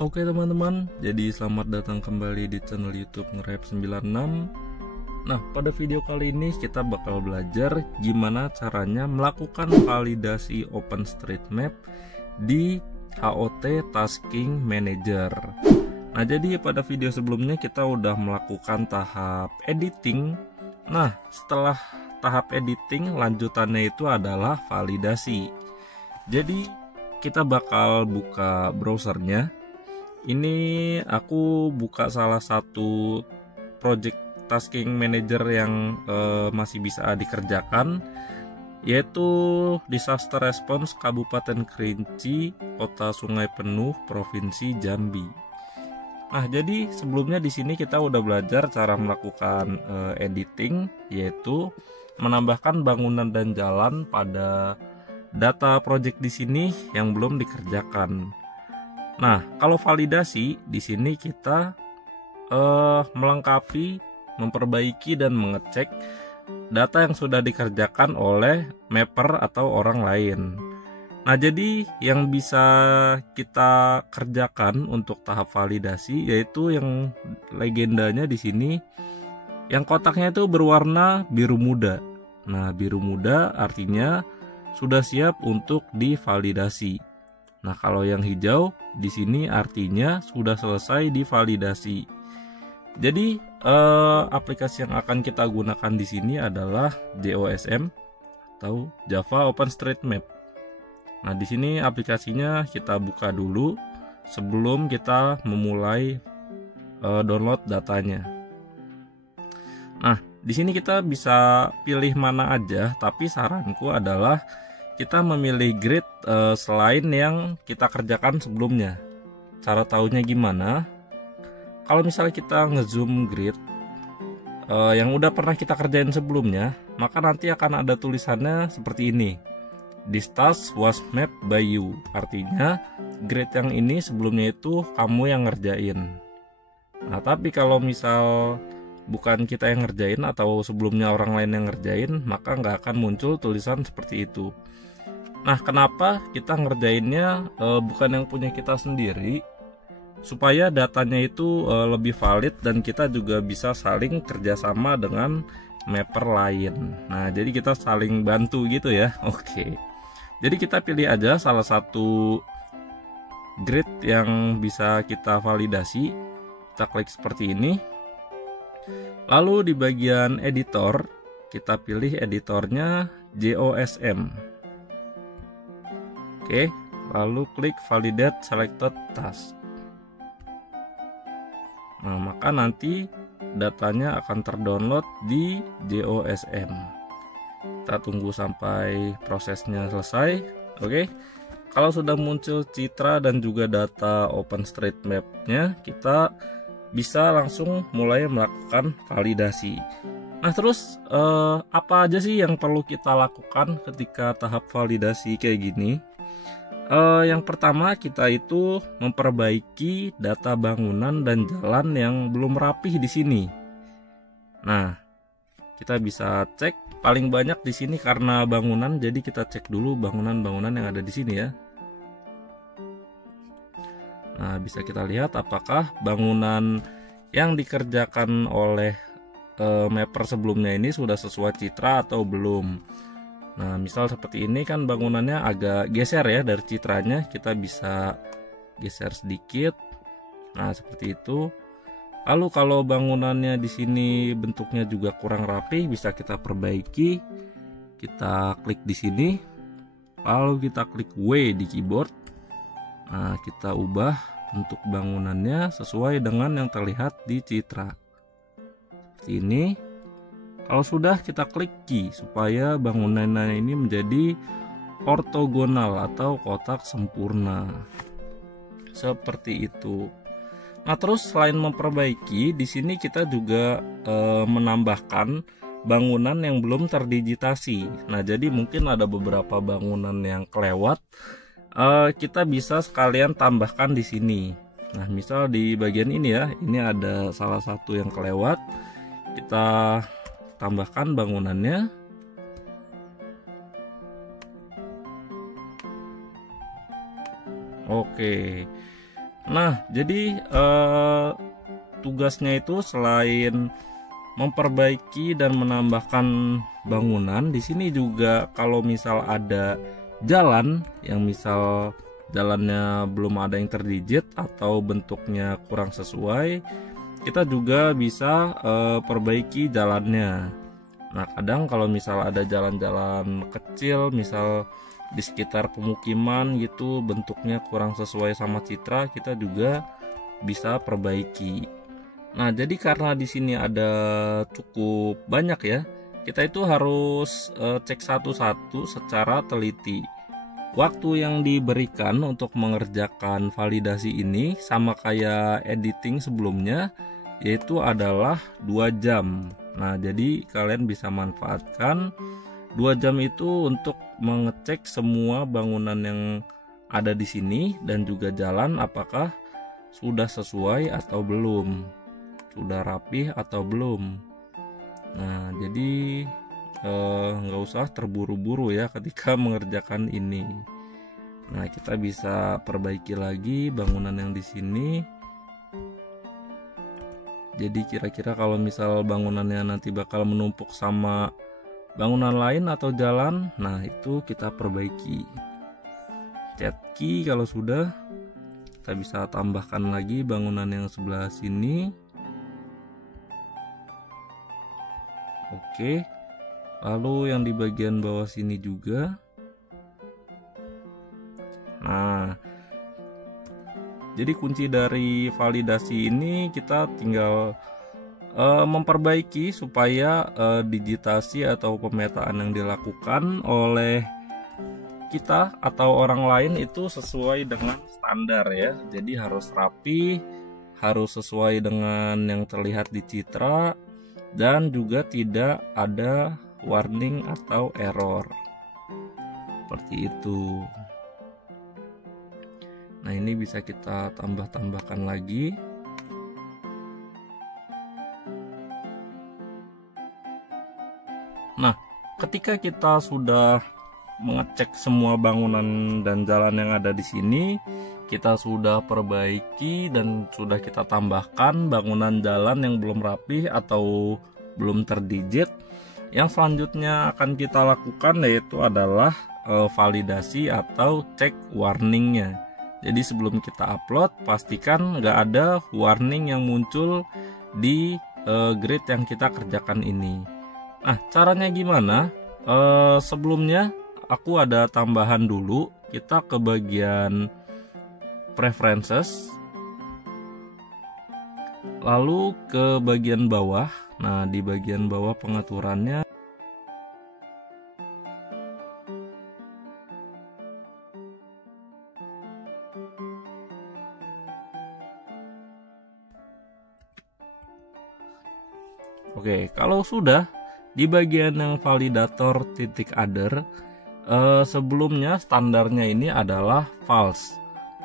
Oke teman-teman, jadi selamat datang kembali di channel YouTube Ngerap 96. Nah, pada video kali ini kita bakal belajar gimana caranya melakukan validasi OpenStreetMap di HOT Tasking Manager. Nah, jadi pada video sebelumnya kita udah melakukan tahap editing. Nah, setelah tahap editing, lanjutannya itu adalah validasi. Jadi kita bakal buka browsernya. Ini aku buka salah satu project tasking manager yang masih bisa dikerjakan, yaitu Disaster Response Kabupaten Kerinci, Kota Sungai Penuh, Provinsi Jambi. Nah, jadi sebelumnya di sini kita udah belajar cara melakukan editing, yaitu menambahkan bangunan dan jalan pada data project di sini yang belum dikerjakan. Nah, kalau validasi di sini kita melengkapi, memperbaiki dan mengecek data yang sudah dikerjakan oleh mapper atau orang lain. Nah, jadi yang bisa kita kerjakan untuk tahap validasi yaitu yang legendanya di sini, yang kotaknya itu berwarna biru muda. Nah, biru muda artinya sudah siap untuk divalidasi. Nah, kalau yang hijau di sini artinya sudah selesai divalidasi. Jadi aplikasi yang akan kita gunakan di sini adalah JOSM atau Java OpenStreetMap. Nah, di sini aplikasinya kita buka dulu sebelum kita memulai download datanya. Nah, di sini kita bisa pilih mana aja, tapi saranku adalah kita memilih grid selain yang kita kerjakan sebelumnya. Cara taunya gimana? Kalau misalnya kita ngezoom grid yang udah pernah kita kerjain sebelumnya, maka nanti akan ada tulisannya seperti ini. This task was mapped by you. Artinya grid yang ini sebelumnya itu kamu yang ngerjain. Nah, tapi kalau misal bukan kita yang ngerjain atau sebelumnya orang lain yang ngerjain, maka nggak akan muncul tulisan seperti itu. Nah, kenapa kita ngerjainnya bukan yang punya kita sendiri? Supaya datanya itu lebih valid dan kita juga bisa saling kerjasama dengan mapper lain. Nah, jadi kita saling bantu gitu ya. Oke. Jadi kita pilih aja salah satu grid yang bisa kita validasi. Kita klik seperti ini. Lalu di bagian editor, kita pilih editornya JOSM. Oke, lalu klik validate selected task. Nah, maka nanti datanya akan terdownload di JOSM. Kita tunggu sampai prosesnya selesai. Oke, kalau sudah muncul citra dan juga data OpenStreetMap-nya, kita bisa langsung mulai melakukan validasi. Nah, terus apa aja sih yang perlu kita lakukan ketika tahap validasi kayak gini? Yang pertama, kita itu memperbaiki data bangunan dan jalan yang belum rapih di sini. Nah, kita bisa cek paling banyak di sini karena bangunan, jadi kita cek dulu bangunan-bangunan yang ada di sini ya. Nah, bisa kita lihat apakah bangunan yang dikerjakan oleh mapper sebelumnya ini sudah sesuai citra atau belum. Nah, misal seperti ini kan bangunannya agak geser ya dari citranya, kita bisa geser sedikit. Nah, seperti itu. Lalu kalau bangunannya di sini bentuknya juga kurang rapi, bisa kita perbaiki. Kita klik di sini. Lalu kita klik W di keyboard. Nah, kita ubah bentuk bangunannya sesuai dengan yang terlihat di citra. Seperti ini. Kalau sudah, kita klik key supaya bangunannya ini menjadi ortogonal atau kotak sempurna. Seperti itu. Nah, terus selain memperbaiki, di sini kita juga menambahkan bangunan yang belum terdigitasi. Nah, jadi mungkin ada beberapa bangunan yang kelewat. Kita bisa sekalian tambahkan di sini. Nah, misal di bagian ini ya, ini ada salah satu yang kelewat. Kita tambahkan bangunannya. Oke. Nah, jadi tugasnya itu selain memperbaiki dan menambahkan bangunan, di sini juga kalau misal ada jalan yang misal jalannya belum ada yang terdigit atau bentuknya kurang sesuai, kita juga bisa perbaiki jalannya. Nah, kadang kalau misal ada jalan-jalan kecil, misal di sekitar pemukiman gitu, bentuknya kurang sesuai sama citra, kita juga bisa perbaiki. Nah, jadi karena di sini ada cukup banyak ya, kita itu harus cek satu-satu secara teliti. Waktu yang diberikan untuk mengerjakan validasi ini sama kayak editing sebelumnya, yaitu adalah 2 jam. Nah, jadi kalian bisa manfaatkan 2 jam itu untuk mengecek semua bangunan yang ada di sini dan juga jalan apakah sudah sesuai atau belum, sudah rapih atau belum. Nah, jadi nggak usah terburu-buru ya ketika mengerjakan ini. Nah, kita bisa perbaiki lagi bangunan yang di sini. Jadi kira-kira kalau misal bangunannya nanti bakal menumpuk sama bangunan lain atau jalan, nah itu kita perbaiki. Cat key kalau sudah, kita bisa tambahkan lagi bangunan yang sebelah sini. Oke, lalu yang di bagian bawah sini juga. Nah, jadi kunci dari validasi ini kita tinggal memperbaiki supaya digitasi atau pemetaan yang dilakukan oleh kita atau orang lain itu sesuai dengan standar ya. Jadi harus rapi, harus sesuai dengan yang terlihat di citra, dan juga tidak ada warning atau error seperti itu. Nah, ini bisa kita tambahkan lagi. Nah, ketika kita sudah mengecek semua bangunan dan jalan yang ada di sini, kita sudah perbaiki dan sudah kita tambahkan bangunan jalan yang belum rapih atau belum terdigit. Yang selanjutnya akan kita lakukan yaitu adalah validasi atau cek warningnya. Jadi sebelum kita upload, pastikan nggak ada warning yang muncul di grid yang kita kerjakan ini. Nah, caranya gimana? Sebelumnya aku ada tambahan dulu. Kita ke bagian preferences, lalu ke bagian bawah. Nah, di bagian bawah pengaturannya, oke, kalau sudah di bagian yang validator titik other, sebelumnya standarnya ini adalah false.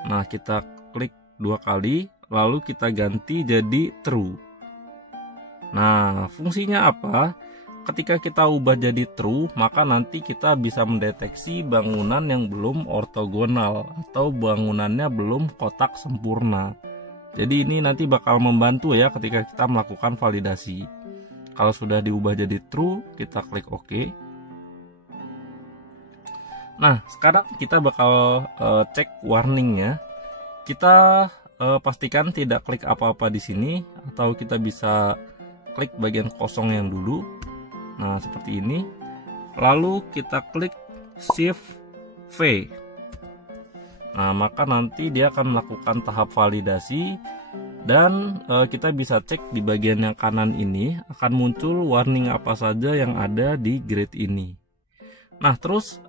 Nah, kita klik 2 kali, lalu kita ganti jadi true. Nah, fungsinya apa? Ketika kita ubah jadi true, maka nanti kita bisa mendeteksi bangunan yang belum ortogonal atau bangunannya belum kotak sempurna. Jadi ini nanti bakal membantu ya ketika kita melakukan validasi. Kalau sudah diubah jadi true, kita klik OK. Nah, sekarang kita bakal cek warningnya. Kita pastikan tidak klik apa-apa di sini, atau kita bisa klik bagian kosong yang dulu. Nah, seperti ini. Lalu kita klik Shift V. Nah, maka nanti dia akan melakukan tahap validasi. Dan kita bisa cek di bagian yang kanan ini akan muncul warning apa saja yang ada di grid ini. Nah, terus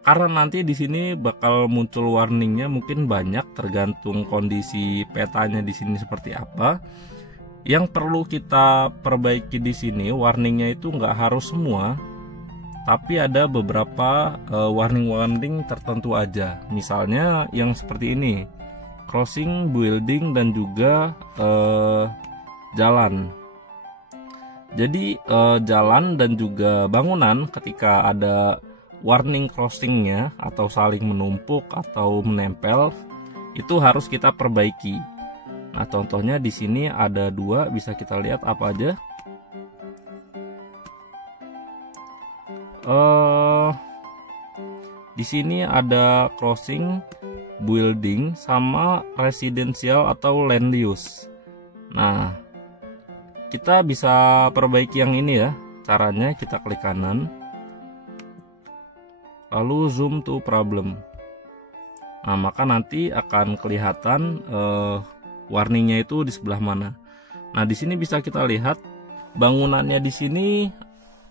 karena nanti di sini bakal muncul warningnya mungkin banyak tergantung kondisi petanya di sini seperti apa. Yang perlu kita perbaiki di sini warningnya itu nggak harus semua, tapi ada beberapa warning tertentu aja. Misalnya yang seperti ini, crossing, building, dan juga jalan. Jadi jalan dan juga bangunan ketika ada warning crossingnya atau saling menumpuk atau menempel, itu harus kita perbaiki. Nah, contohnya di sini ada 2, bisa kita lihat apa aja. Di sini ada crossing, building, sama residential atau land use. Nah, kita bisa perbaiki yang ini ya. Caranya kita klik kanan, lalu zoom to problem. Nah, maka nanti akan kelihatan warningnya itu di sebelah mana. Nah, di sini bisa kita lihat bangunannya di sini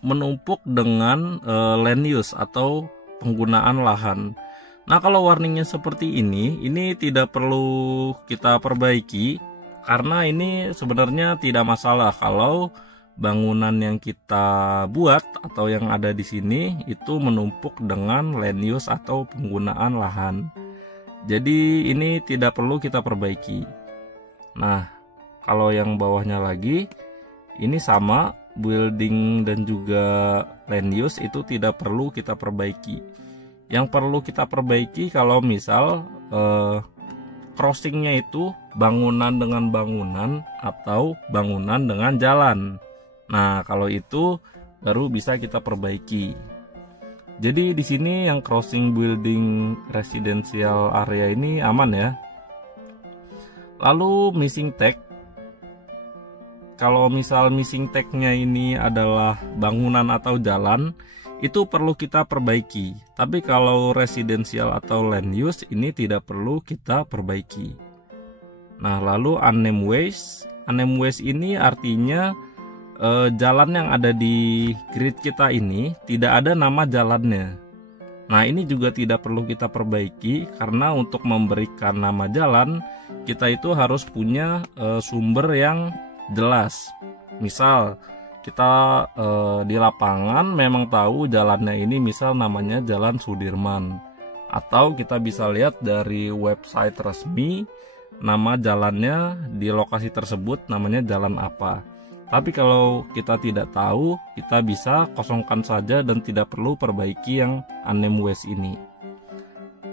menumpuk dengan land use atau penggunaan lahan. Nah, kalau warningnya seperti ini tidak perlu kita perbaiki karena ini sebenarnya tidak masalah kalau bangunan yang kita buat atau yang ada di sini itu menumpuk dengan land use atau penggunaan lahan. Jadi ini tidak perlu kita perbaiki. Nah, kalau yang bawahnya lagi ini sama, building dan juga land use itu tidak perlu kita perbaiki. Yang perlu kita perbaiki kalau misal crossingnya itu bangunan dengan bangunan atau bangunan dengan jalan. Nah, kalau itu baru bisa kita perbaiki. Jadi di sini yang crossing building residential area ini aman ya. Lalu missing tag. Kalau misal missing tag-nya ini adalah bangunan atau jalan, itu perlu kita perbaiki. Tapi kalau residential atau land use ini tidak perlu kita perbaiki. Nah, lalu unnamed ways. Unnamed ways ini artinya jalan yang ada di grid kita ini tidak ada nama jalannya. Nah, ini juga tidak perlu kita perbaiki karena untuk memberikan nama jalan kita itu harus punya sumber yang jelas. Misal kita di lapangan memang tahu jalannya ini misal namanya Jalan Sudirman, atau kita bisa lihat dari website resmi nama jalannya di lokasi tersebut namanya jalan apa. Tapi kalau kita tidak tahu, kita bisa kosongkan saja dan tidak perlu perbaiki yang unnamed ways ini.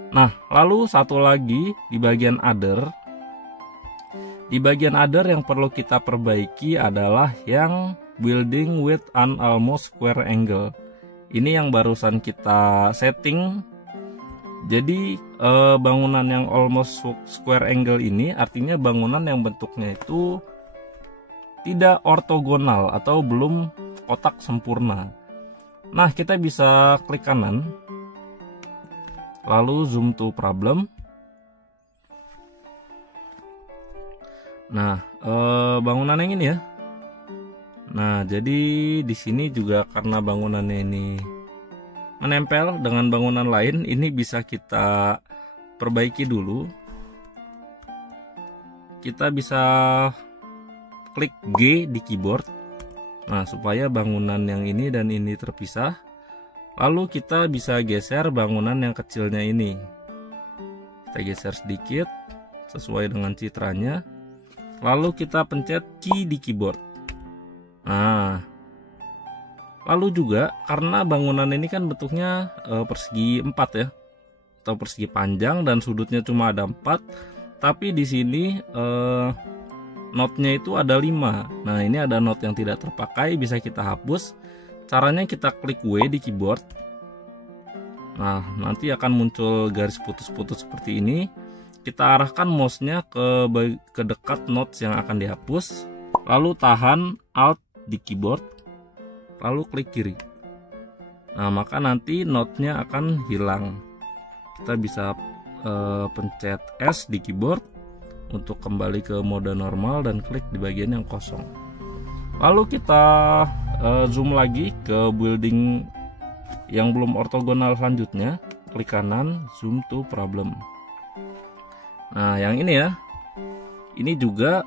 Nah, lalu satu lagi di bagian other. Di bagian other yang perlu kita perbaiki adalah yang building with an almost square angle. Ini yang barusan kita setting. Jadi bangunan yang almost square angle ini artinya bangunan yang bentuknya itu tidak ortogonal atau belum kotak sempurna. Nah, kita bisa klik kanan, lalu zoom to problem. Nah, bangunan yang ini ya. Nah, jadi di sini juga karena bangunannya ini menempel dengan bangunan lain, ini bisa kita perbaiki dulu. Kita bisa klik G di keyboard. Nah, supaya bangunan yang ini dan ini terpisah. Lalu kita bisa geser bangunan yang kecilnya ini. Kita geser sedikit sesuai dengan citranya. Lalu kita pencet key di keyboard. Nah, lalu juga karena bangunan ini kan bentuknya persegi 4 ya, atau persegi panjang dan sudutnya cuma ada 4. Tapi di sini notnya itu ada 5. Nah, ini ada not yang tidak terpakai, bisa kita hapus. Caranya kita klik W di keyboard. Nah, nanti akan muncul garis putus-putus seperti ini. Kita arahkan mouse-nya ke dekat notes yang akan dihapus. Lalu tahan Alt di keyboard. Lalu klik kiri. Nah, maka nanti note-nya akan hilang. Kita bisa pencet S di keyboard untuk kembali ke mode normal dan klik di bagian yang kosong. Lalu kita zoom lagi ke building yang belum ortogonal selanjutnya. Klik kanan, zoom to problem. Nah, yang ini ya. Ini juga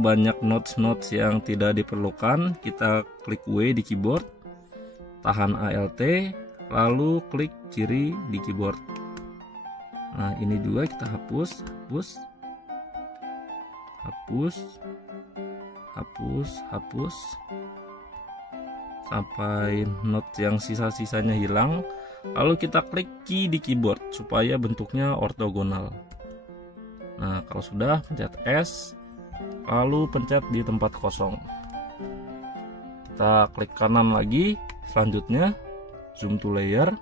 banyak notes yang tidak diperlukan. Kita klik W di keyboard, tahan Alt, lalu klik kiri di keyboard. Nah, ini juga kita hapus sampai note yang sisa-sisanya hilang. Lalu kita klik key di keyboard supaya bentuknya ortogonal. Nah, kalau sudah, pencet S, lalu pencet di tempat kosong. Kita klik kanan lagi, selanjutnya zoom to layer.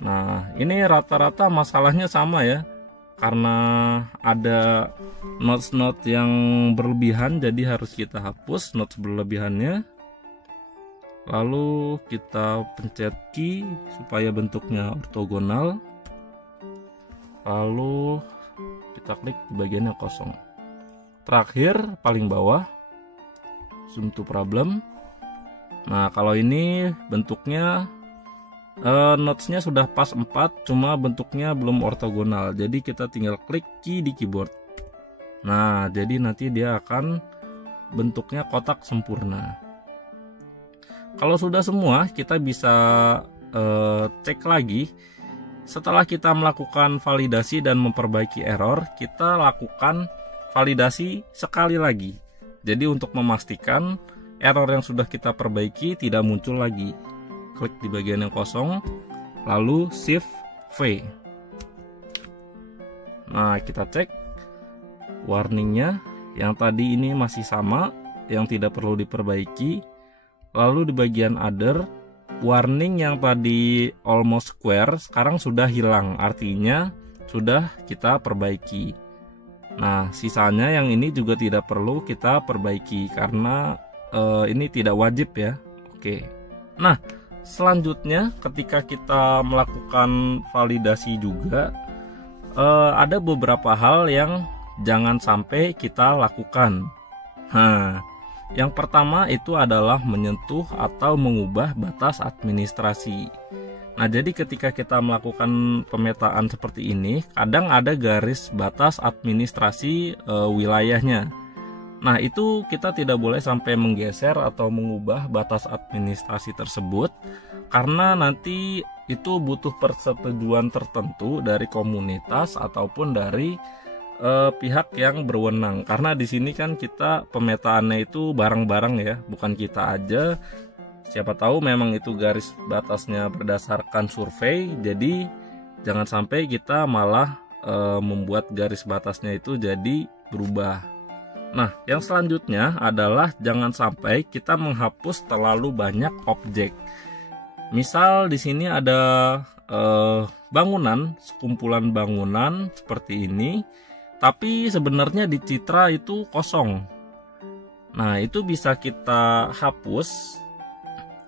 Nah, ini rata-rata masalahnya sama ya, karena ada notes-notes yang berlebihan, jadi harus kita hapus notes berlebihannya. Lalu kita pencet key supaya bentuknya ortogonal. Lalu kita klik di bagian yang kosong. Terakhir paling bawah, zoom to problem. Nah, kalau ini bentuknya notesnya sudah pas 4, cuma bentuknya belum ortogonal, jadi kita tinggal klik key di keyboard. Nah, jadi nanti dia akan bentuknya kotak sempurna. Kalau sudah semua, kita bisa cek lagi. Setelah kita melakukan validasi dan memperbaiki error, kita lakukan validasi sekali lagi. Jadi untuk memastikan error yang sudah kita perbaiki tidak muncul lagi, klik di bagian yang kosong, lalu Shift V. Nah, kita cek warningnya, yang tadi ini masih sama, yang tidak perlu diperbaiki. Lalu di bagian other, warning yang tadi almost square sekarang sudah hilang, artinya sudah kita perbaiki. Nah, sisanya yang ini juga tidak perlu kita perbaiki karena ini tidak wajib ya. Oke. Nah, selanjutnya ketika kita melakukan validasi juga ada beberapa hal yang jangan sampai kita lakukan. Yang pertama itu adalah menyentuh atau mengubah batas administrasi. Nah, jadi ketika kita melakukan pemetaan seperti ini, kadang ada garis batas administrasi wilayahnya. Nah, itu kita tidak boleh sampai menggeser atau mengubah batas administrasi tersebut, karena nanti itu butuh persetujuan tertentu dari komunitas ataupun dari pihak yang berwenang. Karena di sini kan kita pemetaannya itu bareng-bareng ya, bukan kita aja. Siapa tahu memang itu garis batasnya berdasarkan survei, jadi jangan sampai kita malah membuat garis batasnya itu jadi berubah. Nah, yang selanjutnya adalah jangan sampai kita menghapus terlalu banyak objek. Misal di sini ada bangunan, sekumpulan bangunan seperti ini, tapi sebenarnya di citra itu kosong. Nah, itu bisa kita hapus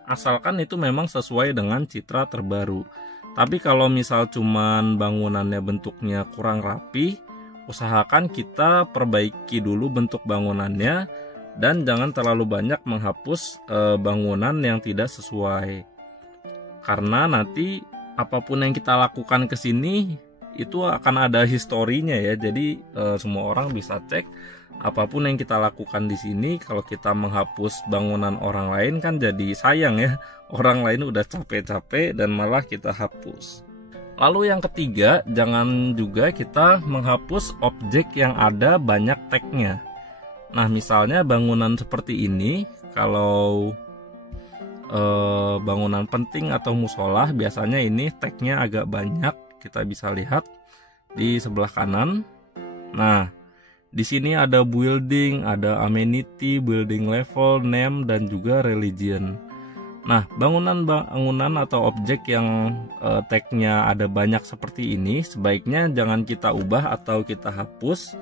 asalkan itu memang sesuai dengan citra terbaru. Tapi kalau misal cuman bangunannya bentuknya kurang rapi, usahakan kita perbaiki dulu bentuk bangunannya dan jangan terlalu banyak menghapus bangunan yang tidak sesuai. Karena nanti apapun yang kita lakukan ke sini itu akan ada historinya ya. Jadi semua orang bisa cek apapun yang kita lakukan di sini. Kalau kita menghapus bangunan orang lain kan jadi sayang ya. Orang lain udah capek-capek dan malah kita hapus. Lalu yang ketiga, jangan juga kita menghapus objek yang ada banyak tagnya. Nah, misalnya bangunan seperti ini, kalau bangunan penting atau musola, biasanya ini tagnya agak banyak. Kita bisa lihat di sebelah kanan. Nah, di sini ada building, ada amenity, building level, name, dan juga religion. Nah, bangunan atau objek yang tagnya ada banyak seperti ini, sebaiknya jangan kita ubah atau kita hapus,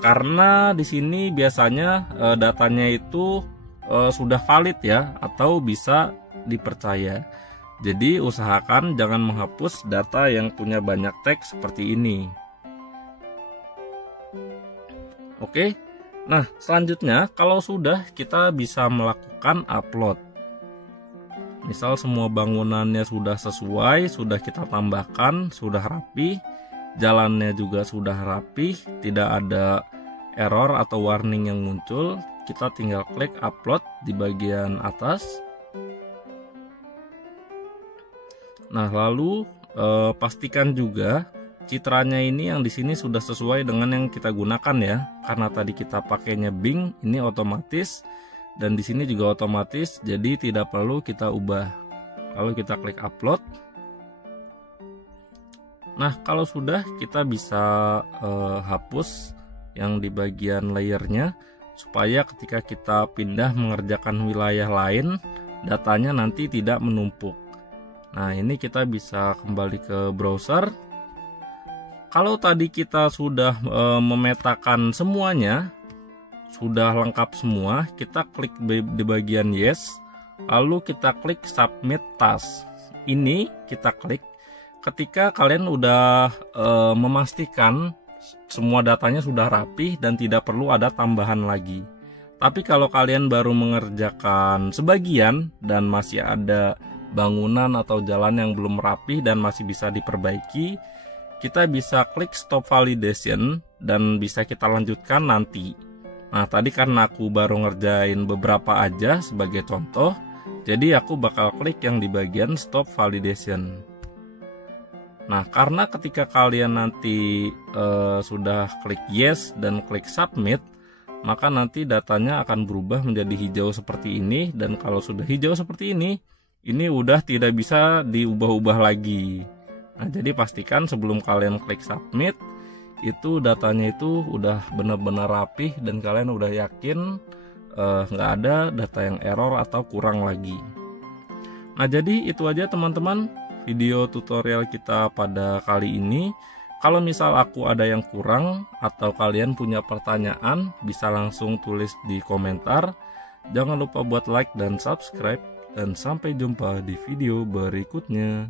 karena di sini biasanya datanya itu sudah valid ya, atau bisa dipercaya. Jadi usahakan jangan menghapus data yang punya banyak tag seperti ini. Oke, nah selanjutnya kalau sudah, kita bisa melakukan upload. Misal semua bangunannya sudah sesuai, sudah kita tambahkan, sudah rapi, jalannya juga sudah rapi, tidak ada error atau warning yang muncul, kita tinggal klik upload di bagian atas. Nah, lalu pastikan juga citranya ini yang di sini sudah sesuai dengan yang kita gunakan ya. Karena tadi kita pakainya Bing, ini otomatis. Dan di sini juga otomatis, jadi tidak perlu kita ubah. Lalu kita klik upload. Nah, kalau sudah, kita bisa hapus yang di bagian layernya, supaya ketika kita pindah mengerjakan wilayah lain, datanya nanti tidak menumpuk. Nah, ini kita bisa kembali ke browser. Kalau tadi kita sudah memetakan semuanya, sudah lengkap semua, kita klik di bagian yes, lalu kita klik submit task. Ini kita klik ketika kalian udah memastikan semua datanya sudah rapih dan tidak perlu ada tambahan lagi. Tapi kalau kalian baru mengerjakan sebagian dan masih ada bangunan atau jalan yang belum rapih dan masih bisa diperbaiki, kita bisa klik stop validation dan bisa kita lanjutkan nanti. Nah, tadi karena aku baru ngerjain beberapa aja sebagai contoh, jadi aku bakal klik yang di bagian stop validation. Nah, karena ketika kalian nanti sudah klik yes dan klik submit, maka nanti datanya akan berubah menjadi hijau seperti ini. Dan kalau sudah hijau seperti ini udah tidak bisa diubah-ubah lagi. Nah, jadi pastikan sebelum kalian klik submit, itu datanya itu udah benar-benar rapih dan kalian udah yakin nggak ada data yang error atau kurang lagi. Nah, jadi itu aja teman-teman video tutorial kita pada kali ini. Kalau misal aku ada yang kurang atau kalian punya pertanyaan, bisa langsung tulis di komentar. Jangan lupa buat like dan subscribe, dan sampai jumpa di video berikutnya.